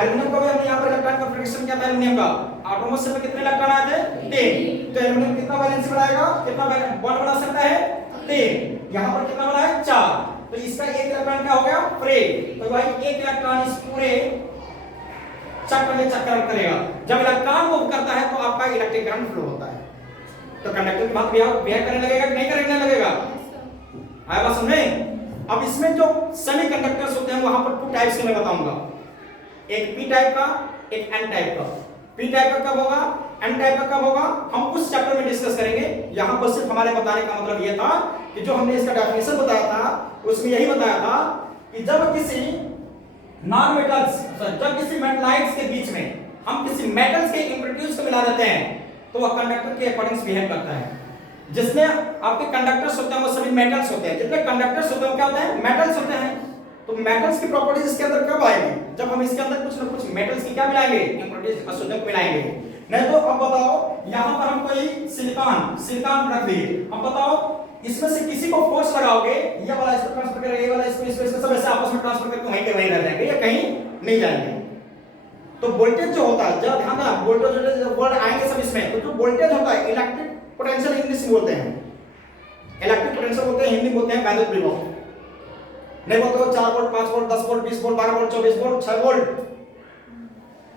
एल्युमिनियम को भी हमने यहां पर इलेक्ट्रॉन कॉन्फ़िगरेशन किया था एल्युमिनियम का। एटॉमिक में कितने इलेक्ट्रॉन आए थे? 3। तो एल्युमिनियम कितना वैलेंसी बढ़ाएगा? कितना बॉन्ड बना सकता है? 3। यहां पर कितना बना है? 4। तो इसका एक इलेक्ट्रॉन क्या हो गया? फ्री। तो भाई एक इलेक्ट्रॉन इस पूरे चक्र में चक्कर करेगा। जब इलेक्ट्रॉन मूव करता है तो आपका इलेक्ट्रिक करंट फ्लो होता है। तो कंडक्टर की बात बिहेव करने लगेगा कि नहीं करने लगेगा? आया बात समझे? अब इसमें जो सेमीकंडक्टर्स होते हैं वहां पर 2 टाइप्स के मैं बताऊंगा, एक पी टाइप का, एक एन टाइप का। पी टाइप का कब होगा, एन टाइप का कब होगा, हम उस चैप्टर में डिस्कस करेंगे। यहां पर सिर्फ हमारे बताने का मतलब यह था कि जो हमने इसका डेफिनेशन बताया था उसमें यही बताया था कि जब किसी नॉन मेटल्स जब किसी मेटलाइट्स के बीच में हम किसी मेटल्स के इंप्योरिटीज को मिला देते हैं तो वह कंडक्टर के अकॉर्डिंग बिहेव करता है। जिसमें आपके कंडक्टर्स होते हैं वो सभी मेटल्स होते हैं, जितने कंडक्टर्स होते हैं वो क्या होते हैं? मेटल्स होते हैं। तो मेटल्स की प्रॉपर्टीज इसके अंदर कब आएगी? जब हम इसके अंदर कुछ ना कुछ मेटल्स की क्या मिलाएंगे? इंप्योरिटीज अशुद्धियों को मिलाएंगे। नहीं तो अब बताओ यहां पर हम कोई सिलिकॉन रख दिए, अब बताओ इसमें से किसी को फोर्स लगाओगे, ये वाला इसको ट्रांसफर करेगा, ये वाला इसको सब ऐसे आपस में ट्रांसफर करके वहीं के वहीं रह जाएंगे या कहीं नहीं जाएंगे। तो वोल्टेज जो होता है, जब ध्यान देना वोल्टेज वर्ड आएंगे सब इसमें, तो जो वोल्टेज होता है इलेक्ट्रिक पोटेंशियल इंग्लिश में बोलते हैं, इलेक्ट्रिक पोटेंशियल बोलते हैं, हिंदी बोलते हैं वैद्युत विभव। नहीं बोलते 4 volt 5 volt 10 volt 20 volt 12 volt 24 volt 6 volt,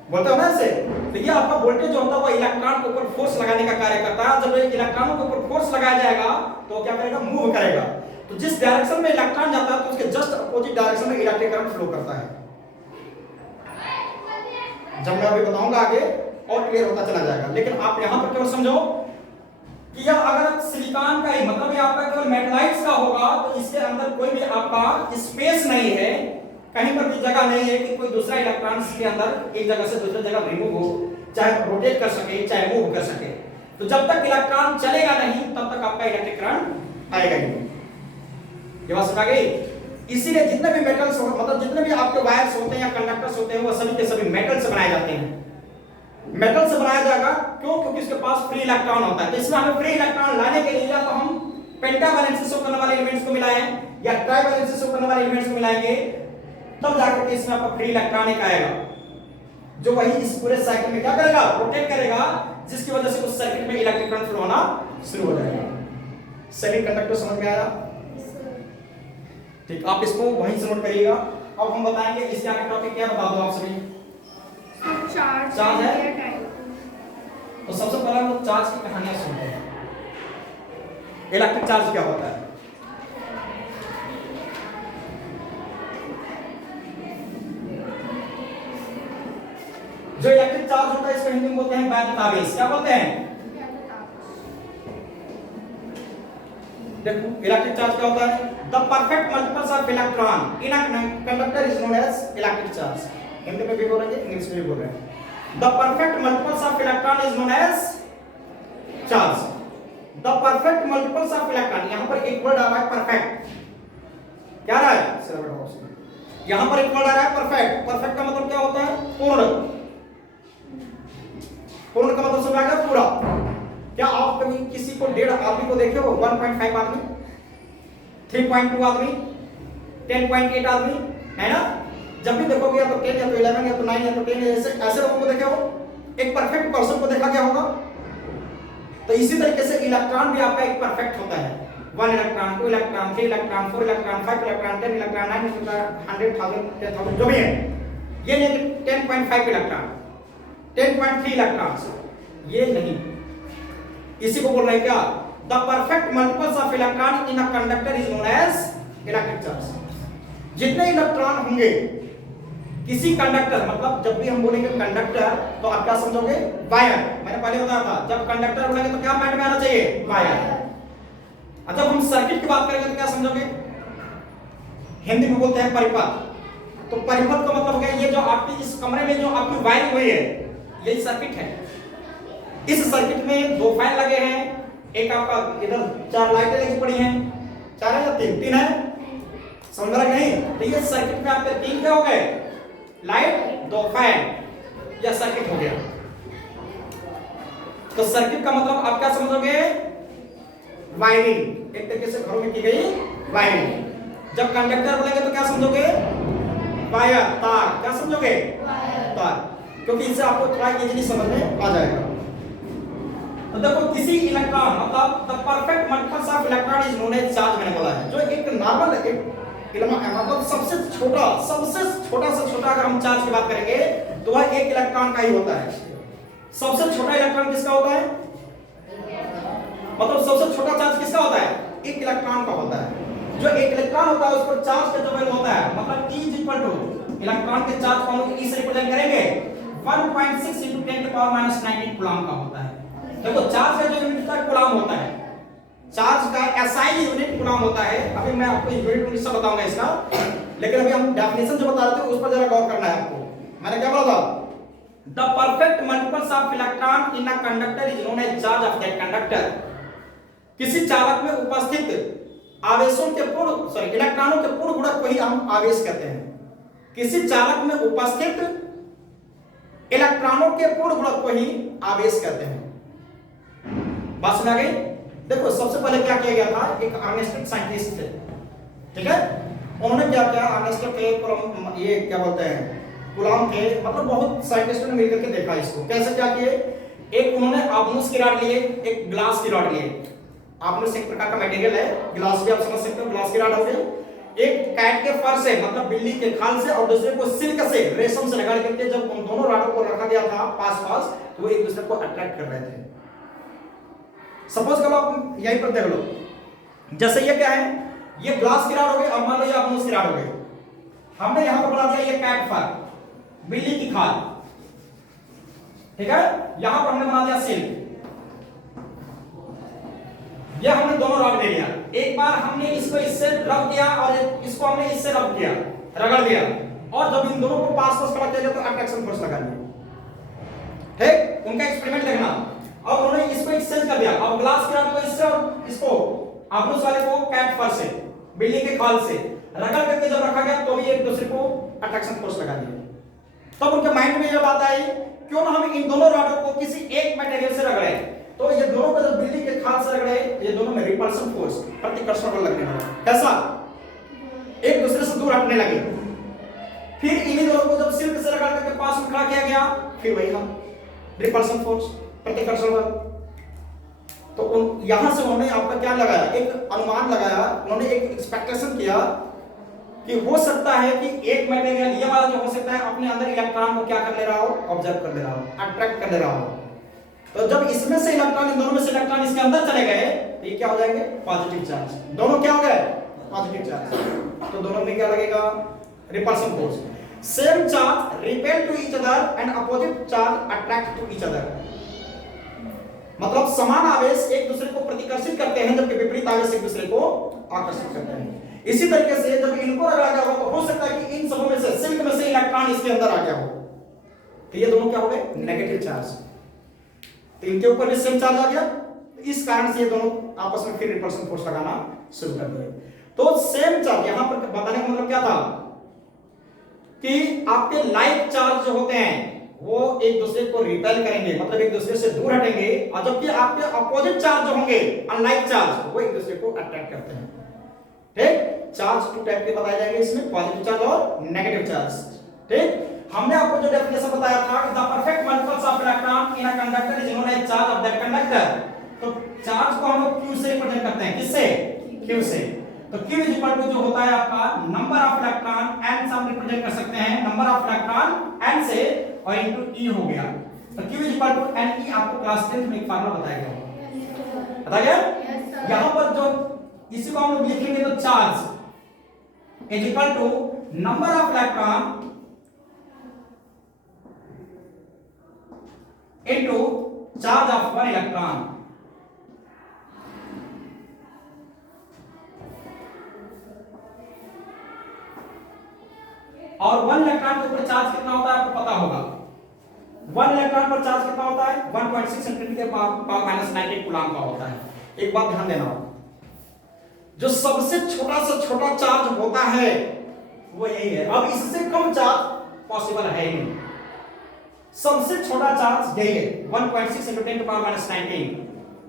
बोलते हो ना ऐसे। तो ये आपका वोल्टेज जो होता है वो इलेक्ट्रॉन के ऊपर फोर्स लगाने का कार्य करता है। जब इलेक्ट्रॉनों के ऊपर फोर्स लगाया जाएगा तो क्या करेगा, मूव करेगा। तो जिस डायरेक्शन में इलेक्ट्रॉन जाता है तो उसके जस्ट अपोजिट डायरेक्शन में इलेक्ट्रिक करंट फ्लो करता है। जब मैं अभी बताऊंगा आगे और क्लियर होता चला जाएगा, लेकिन आप यहां पर केवल समझो कि यह अगर सिलिकॉन का ही मतलब ये आपका केवल मेटलाइट्स का होगा तो इसके अंदर कोई भी आपका स्पेस नहीं है, कहीं पर भी जगह नहीं है कि कोई दूसरा इलेक्ट्रॉन के अंदर एक जगह से दूसरी जगह रिमूव हो, चाहे रोटेट कर सके चाहे मूव कर सके। तो जब तक इलेक्ट्रॉन चलेगा नहीं तब तक आपका इलेक्ट्रिक करंट आएगा ही नहीं। ये बात समझ गई। इसीलिए जितने भी मेटल्स मतलब जितने भी आपके वायर्स होते हैं या कंडक्टर्स होते हैं वो सभी के सभी मेटल से बनाए जाते हैं। मेटल से बनाया जाएगा क्यों? क्योंकि इसके पास फ्री इलेक्ट्रॉन होता है। तो इसमें हमें फ्री इलेक्ट्रॉन लाने के लिए या तो हम पेंटावैलेंस से शो करने वाले एलिमेंट्स को मिलाएं या ट्राइवैलेंस से शो करने वाले एलिमेंट्स को मिलाएंगे, तब जाकर के इसमें आपका फ्री इलेक्ट्रॉन एक आएगा जो वही इस पूरे साइकिल में क्या करेगा, रोटेट करेगा, जिसकी वजह से उस सर्किट में इलेक्ट्रिक करंट फ्लो होना शुरू हो जाएगा। सेमीकंडक्टर समझ में आया? ठीक, आप इसको वहीं से नोट करिएगा। अब हम बताएंगे इसके आगे टॉपिक क्या, बता दो आप सभी। चार्ज है। तो सबसे पहले हम चार्ज की कहानियां सुनते हैं। इलेक्ट्रिक चार्ज क्या होता है? जो इलेक्ट्रिक चार्ज होता है इसको हिंदी में बोलते हैं वैद्युत आवेश। क्या बोलते हैं? देखो इलेक्ट्रिक चार्ज क्या होता है? The perfect multiples of electron in a conductor is known as electric charge. Hindi में भी बोलेंगे, इंग्लिश में भी बोल रहे हैं। The perfect multiples of electron is known as charge. The perfect multiples of electron, यहां पर एक वर्ड आ रहा है परफेक्ट। क्या रहा है? यहां पर एक वर्ड आ रहा है परफेक्ट। परफेक्ट का मतलब क्या होता है? पूर्ण। पूर्ण का मतलब समझ आ गया? पूरा। क्या आप कभी किसी को 1.5 आदमी को देखे हो? 1.5 आदमी, 3.2 आदमी, 10.8 आदमी, है ना? जब भी देखोगे या तो 10 या तो 11 या तो 9 या तो 10 ऐसे लोगों को देखे हो, एक परफेक्ट पर्सन को देखा गया होगा। तो इसी तरीके से इलेक्ट्रॉन भी आपका एक परफेक्ट होता है। 1 electron, 2 electron, 3 electron, 4 electron, 5 electron, 10 electron, 9 electron, 100,000, 10,000 जो भी है, ये नहीं 10.5 इलेक्ट्रॉन, 10.3 इलेक्ट्रॉन्स, ये नहीं। इसी को बोल रहे हैं क्या? The perfect multiples of electron in a conductor is known as electric charge. जितने इलेक्ट्रॉन होंगे किसी कंडक्टर, मतलब जब भी हम बोलेंगे कंडक्टर तो आप क्या समझोगे? वायर। मैंने पहले बताया था जब कंडक्टर बोलेंगे तो क्या माइंड में आना चाहिए? वायर। और जब हम सर्किट की बात करेंगे तो क्या समझोगे? हिंदी में बोलते हैं परिपथ। तो परिपथ का मतलब हो गया ये जो आपकी इस कमरे में जो आपकी वायरिंग हुई है यही सर्किट है। इस सर्किट में 2 फैन लगे हैं, एक आपका इधर 4 लाइटें लगी पड़ी हैं, 4 है या 3 है, समझ रहा नहीं? तो ये सर्किट में आपके 3 क्या हो गए? लाइट, 2 फैन, यह सर्किट हो गया। तो सर्किट का मतलब आप क्या समझोगे? वायरिंग। एक तरीके से घरों में की गई वायरिंग। जब कंडक्टर बोलेंगे तो क्या समझोगे? वायर, तार। क्या समझोगे? तार। क्योंकि इससे आपको थोड़ा इजीली समझ में आ जाएगा। तो देखो किसी इलेक्ट्रॉन मतलब the perfect multiples of electron is known as charge मैंने बोला है। जो एक नॉर्मल एक मतलब सबसे छोटा से छोटा अगर हम चार्ज की बात करेंगे तो वह एक इलेक्ट्रॉन का ही होता है। सबसे छोटा इलेक्ट्रॉन किसका होता है? मतलब सबसे छोटा चार्ज किसका होता है? एक इलेक्ट्रॉन का होता है। जो एक इलेक्ट्रॉन होता है उस पर चार्ज का जो वैल्यू होता है मतलब E = इलेक्ट्रॉन के चार्ज को हम E से रिप्रेजेंट करेंगे 1.6 × 10⁻⁹ कूलम का होता है। देखो चार्ज का जो यूनिट होता है कूलम होता है। चार्ज का एसआई यूनिट कूलम होता है। अभी मैं आपको यूनिट सब बताऊंगा इसका, लेकिन अभी हम डेफिनेशन जो बता रहे थे उस पर जरा गौर करना है आपको। मैंने क्या बोला था? The perfect multiples of electron in a conductor is known as charge of that conductor. किसी चालक में उपस्थित आवेशों के पूर्ण इलेक्ट्रॉनों के पूर्ण गुणक को ही हम आवेश कहते हैं। किसी चालक में उपस्थित इलेक्ट्रॉनों के पूर्ण गुणक को ही आवेश कहते हैं। बात समझ आ गई? देखो सबसे पहले क्या किया गया था? एक अर्नेस्ट साइंटिस्ट थे, ठीक है? उन्होंने क्या किया? अर्नेस्ट थे, ये क्या बोलते हैं, कूलम थे, मतलब बहुत साइंटिस्टों ने मिलकर के देखा इसको। कैसे क्या किए? एक उन्होंने आबनूस की रॉड लिए, एक ग्लास की रॉड लिए। आबनूस एक प्रकार का मटेरियल है, ग्लास भी आप समझ सकते हो, ग्लास की रॉड हो गई। एक कैट के फर से मतलब बिल्ली के खाल से और दूसरे को सिल्क से रेशम से लगा करके जब उन दोनों राडों को रखा गया था पास पास तो वो एक दूसरे को अट्रैक्ट कर रहे थे। सपोज करो आप यहीं पर देख लो, जैसे ये क्या है, ये ग्लास की राड हो गई, अब मान लो ये आपनोस की राड हो गई। हमने यहां पर बना दिया ये कैट फर, बिल्ली की खाल, ठीक है। यहां पर हमने बना दिया सिल्क, ये हमने दोनों रब ले लिया। एक बार हमने इसको इससे रब किया और इसको हमने इससे रब किया, रगड़ दिया, और जब इन दोनों को पास पास खड़ा किया तो अट्रैक्शन फोर्स लगा दिया। ठीक, उनका एक्सपेरिमेंट देखना। अब उन्होंने इसको एक्सचेंज कर दिया, अब ग्लास की रॉड को इससे और इसको आपस वाले को कैट फर से, बिल्ली के खाल से रगड़ करके जब रखा गया तो ये एक दूसरे को अट्रैक्शन फोर्स लगा दिया। तब उनके माइंड में ये बात आई, क्यों ना हम इन दोनों रॉडों को किसी एक मटेरियल से रगड़े, तो ये दोनों को जब बिल्ली के खाल से रगड़े ये दोनों में रिपल्सन फोर्स, प्रतिकर्षण बल लगने लगा। कैसा? एक दूसरे से दूर हटने लगे। फिर इन्हीं दोनों को जब सिल्क से रगड़ करके पास में खड़ा किया गया, फिर वही हम रिपल्सन फोर्स, प्रतिकर्षण बल। तो यहां से उन्होंने आपका क्या लगाया, एक अनुमान लगाया, उन्होंने एक एक्सपेक्टेशन किया कि हो सकता है कि एक मटेरियल ये वाला जो हो सकता है अपने अंदर इलेक्ट्रॉन को क्या कर ले रहा हो, ऑब्जर्व कर ले रहा हो, अट्रैक्ट कर ले रहा हो। तो जब इसमें से इलेक्ट्रॉन, इन दोनों में से इलेक्ट्रॉन इसके अंदर चले गए तो ये क्या हो जाएंगे, पॉजिटिव चार्ज। दोनों क्या हो गए, पॉजिटिव चार्ज। तो दोनों में क्या लगेगा, repulsion force. Same charge repel to each other and opposite charge attract to each other. मतलब समान आवेश एक दूसरे को प्रतिकर्षित करते हैं जबकि विपरीत आवेश एक दूसरे को आकर्षित करते हैं। इसी तरीके से जब इनको रगड़ा गया हो तो हो सकता है कि इन सबों में से, सिल्क में से इलेक्ट्रॉन इसके अंदर आ गया हो, तो ये दोनों क्या हो गए, नेगेटिव चार्ज। तो इनके ऊपर भी सेम चार्ज आ गया, इस कारण से ये दोनों आपस में फिर रिपल्सन फोर्स लगाना शुरू कर दिए। तो सेम चार्ज यहां पर बताने का मतलब क्या था कि आपके लाइक चार्ज जो होते हैं वो एक दूसरे को रिपेल करेंगे, मतलब एक दूसरे से दूर हटेंगे, और जबकि आपके अपोजिट चार्ज जो होंगे, अनलाइक चार्ज, वो एक दूसरे को अट्रैक्ट करते हैं। ठीक, चार्ज टू टाइप के बताए जाएंगे इसमें, पॉजिटिव चार्ज और नेगेटिव चार्ज। ठीक, हमने आपको जो डेफिनेशन बताया था कि the perfect multiples of electron in a conductor is known as charge of that conductor. तो चार्ज को हम लोग q से रिप्रेजेंट करते हैं, किससे, q से। तो q इज इक्वल टू जो होता है आपका नंबर ऑफ इलेक्ट्रॉन n से हम रिप्रेजेंट कर सकते हैं, नंबर ऑफ इलेक्ट्रॉन n से, और इनटू e हो गया। तो q is equal to n e, आपको क्लास 10 में एक फार्मूला बताया गया, बताया गया। यहां पर जो इसी को हम लोग लिखेंगे तो charge is equal to number of electron into charge of one electron। और वन इलेक्ट्रॉन के ऊपर चार्ज कितना होता है आपको पता होगा। वन इलेक्ट्रॉन पर चार्ज कितना होता है, 1.6 × 10⁻⁹ कूलम का होता है। एक बात ध्यान देना, जो सबसे छोटा से छोटा चार्ज होता है वो यही है। अब इससे कम चार्ज पॉसिबल है ही नहीं, सबसे छोटा चार्ज यही है, 1.6 × 10⁻⁹।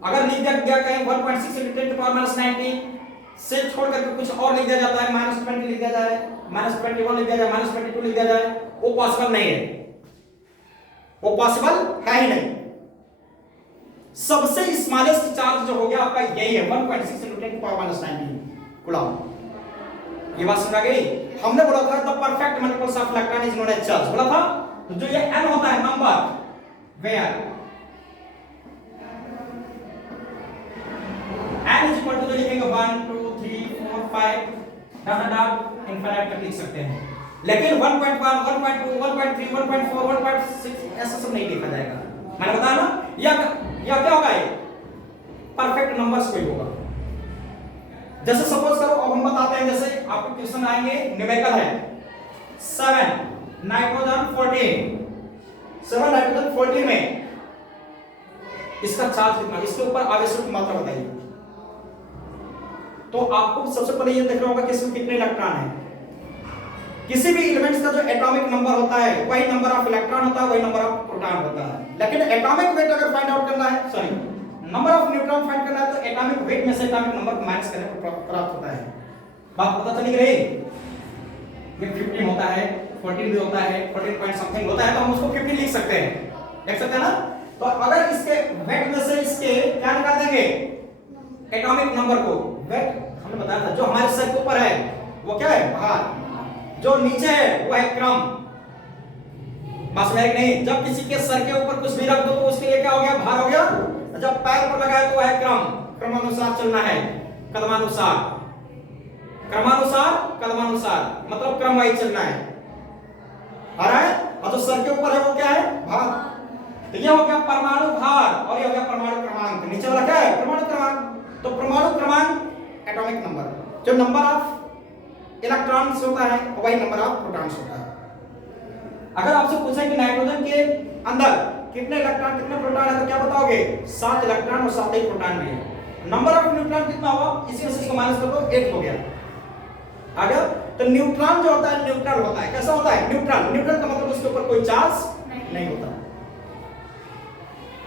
अगर लिख दिया गया कहीं 1.6 × 10⁻⁹ से छोड़ करके कुछ और लिख दिया जाता है, -20 लिख दिया जाए, -21 लिख दिया जाए, -22 लिख दिया जाए, वो पॉसिबल नहीं है, वो पॉसिबल है ही नहीं। सबसे स्मॉलेस्ट चार्ज जो हो गया आपका यही है, 1.6 × 10⁻⁹ कूलम। ये बात समझ आ गई। हमने बोला था the perfect multiples of electron is known as charge, बोला था। तो जो ये n होता है number, where n is equal to जो लिखेंगे 1 2 3 4 5 डॉट डॉट इनफिनिट तक लिख सकते हैं, लेकिन 1.1 1.2 1.3 1.4 1.6 ऐसा सब नहीं लिखा जाएगा। मैंने बताया ना, या क्या होगा, ये परफेक्ट नंबर्स कोई होगा। जैसे सपोज करो, अब हम बताते हैं, जैसे आपको क्वेश्चन आएंगे, न्यूमेरिकल है 7 नाइट्रोजन 14, 7 नाइट्रोजन 14 में इसका चार्ज कितना, इसके ऊपर आवेशों की मात्रा बताइए। तो आपको सबसे पहले ये देखना होगा कि इसमें कितने इलेक्ट्रॉन हैं। किसी भी एलिमेंट्स का जो एटॉमिक नंबर होता है वही नंबर ऑफ इलेक्ट्रॉन होता है, वही नंबर ऑफ प्रोटॉन होता है। लेकिन एटॉमिक वेट अगर फाइंड आउट करना है, sorry number of neutron find करना है, तो एटॉमिक वेट में से एटॉमिक नंबर को माइनस करने पर प्राप्त होता है। बात पता चली रही, ये 15 होता है, 14 भी होता है, 14 पॉइंट समथिंग होता है, तो हम उसको 15 लिख सकते हैं, देख सकते हैं ना। तो अगर इसके वेट में से इसके क्या निकाल देंगे, एटॉमिक नंबर को, वेट हमने बताया था जो हमारे सर के ऊपर है वो क्या है भार, जो नीचे है वो है क्रम। बस में नहीं, जब किसी के सर के ऊपर कुछ भी रख दो तो उसके लिए क्या हो गया, भार हो गया। जब पैर पर लगाए तो वो है क्रम, क्रमानुसार चलना है, कदमानुसार, क्रमानुसार कदमानुसार, मतलब क्रम वाइज चलना है। आ रहा है। और जो सर के ऊपर है वो क्या है, भार। तो ये हो गया परमाणु भार और ये हो गया परमाणु क्रमांक। नीचे वाला क्या है, परमाणु क्रमांक। तो परमाणु क्रमांक एटॉमिक नंबर, जो नंबर ऑफ इलेक्ट्रॉन्स होता है वही नंबर ऑफ प्रोटॉन्स होता है। अगर आपसे पूछे कि नाइट्रोजन के अंदर कितने इलेक्ट्रॉन कितने प्रोटॉन है तो क्या बताओगे, 7 इलेक्ट्रॉन और 7 ही प्रोटॉन भी है। नंबर ऑफ न्यूट्रॉन कितना हुआ, इसी में से इसको माइनस कर दो, 8 हो गया। आ गया। तो न्यूट्रॉन जो होता है न्यूट्रल होता है। कैसा होता है, न्यूट्रल। न्यूट्रल का मतलब उसके ऊपर कोई चार्ज नहीं होता।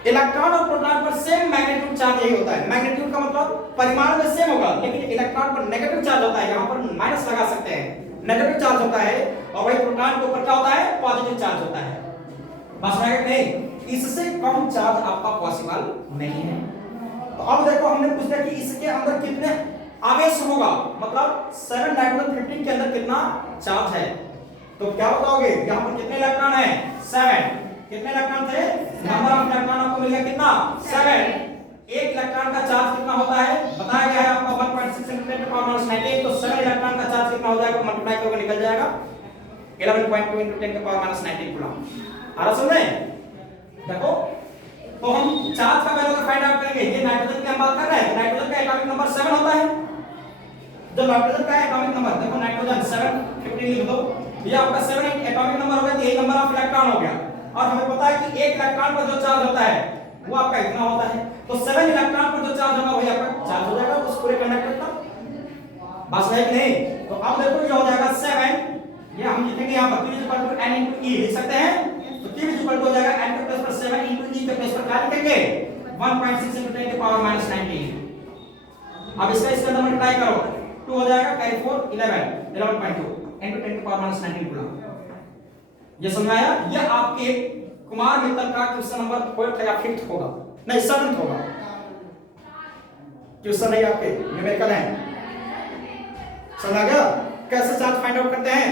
इलेक्ट्रॉन और प्रोटॉन पर सेम मैग्नेट्यूड चार्ज यही होता है। मैग्नेट्यूड का मतलब परिमाण में सेम होगा, लेकिन इलेक्ट्रॉन पर नेगेटिव चार्ज होता है। यहां पर माइनस लगा सकते हैं, नेगेटिव चार्ज होता है, और वही प्रोटॉन के ऊपर क्या होता है, पॉजिटिव चार्ज होता है। बस नहीं, इससे कम चार्ज आपका पॉसिबल नहीं है। तो अब देखो हमने पूछा कि इसके अंदर कितने आवेश होगा, मतलब 7 नाइट्रोजन 15 के अंदर कितना चार्ज है। तो क्या बताओगे, यहां पर कितने इलेक्ट्रॉन है, 7। कितने इलेक्ट्रॉन थे, नंबर ऑफ इलेक्ट्रॉन आपको मिल गया कितना, 7। एक इलेक्ट्रॉन का चार्ज कितना होता है, बताया गया है आपका 1.6 × 10⁻⁹ तो 7 इलेक्ट्रॉन का चार्ज कितना हो जाएगा, मल्टीप्लाई करके निकल जाएगा 11.2 × 10⁻⁹ कूलम। आ रहा समझ में। देखो तो हम चार्ज का वैल्यू फाइंड आउट करेंगे। ये नाइट्रोजन की हम बात कर रहे हैं, नाइट्रोजन का एटॉमिक नंबर 7 होता है। जब नाइट्रोजन का एटॉमिक नंबर, देखो नाइट्रोजन 7 15 लिख दो, ये आपका 7 एटॉमिक नंबर हो गया, तो यही नंबर ऑफ इलेक्ट्रॉन हो गया। और हमें पता है कि एक इलेक्ट्रॉन पर जो चार्ज होता है वो आपका इतना होता है, तो 7 इलेक्ट्रॉन पर जो चार्ज होगा वही आपका चार्ज हो जाएगा उस पूरे कंडक्टर का। बस है कि नहीं। तो अब देखो ये हो जाएगा 7, ये हम लिखेंगे यहां पर Q = N × E लिख सकते हैं। तो Q = हो जाएगा N के प्लेस पर 7 × E के प्लेस पर क्या लिखेंगे, 1.6 × 10⁻⁹। अब इसका इसके अंदर मल्टीप्लाई करो, 2 हो जाएगा, कैरी 4 11 11.2 × 10⁻⁹ कूलम। ये समझ आया। ये आपके कुमार मित्तल का क्वेश्चन नंबर 4th या 5th होगा, नहीं 7th होगा। क्वेश्चन नहीं आपके न्यूमेरिकल है। समझ आ गया कैसे चार्ज फाइंड आउट करते हैं,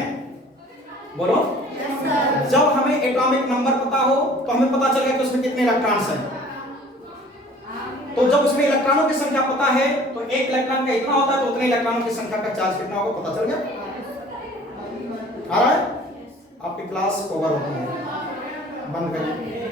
बोलो। yes, जब हमें एटॉमिक नंबर पता हो तो हमें पता चल गया कि उसमें कितने इलेक्ट्रॉन्स हैं। तो जब उसमें इलेक्ट्रॉनों की संख्या पता है तो एक इलेक्ट्रॉन का इतना होता है, तो उतने इलेक्ट्रॉनों की संख्या का चार्ज कितना होगा पता चल गया। आ रहा है। आपकी क्लास ओवर होती है, बंद करिए।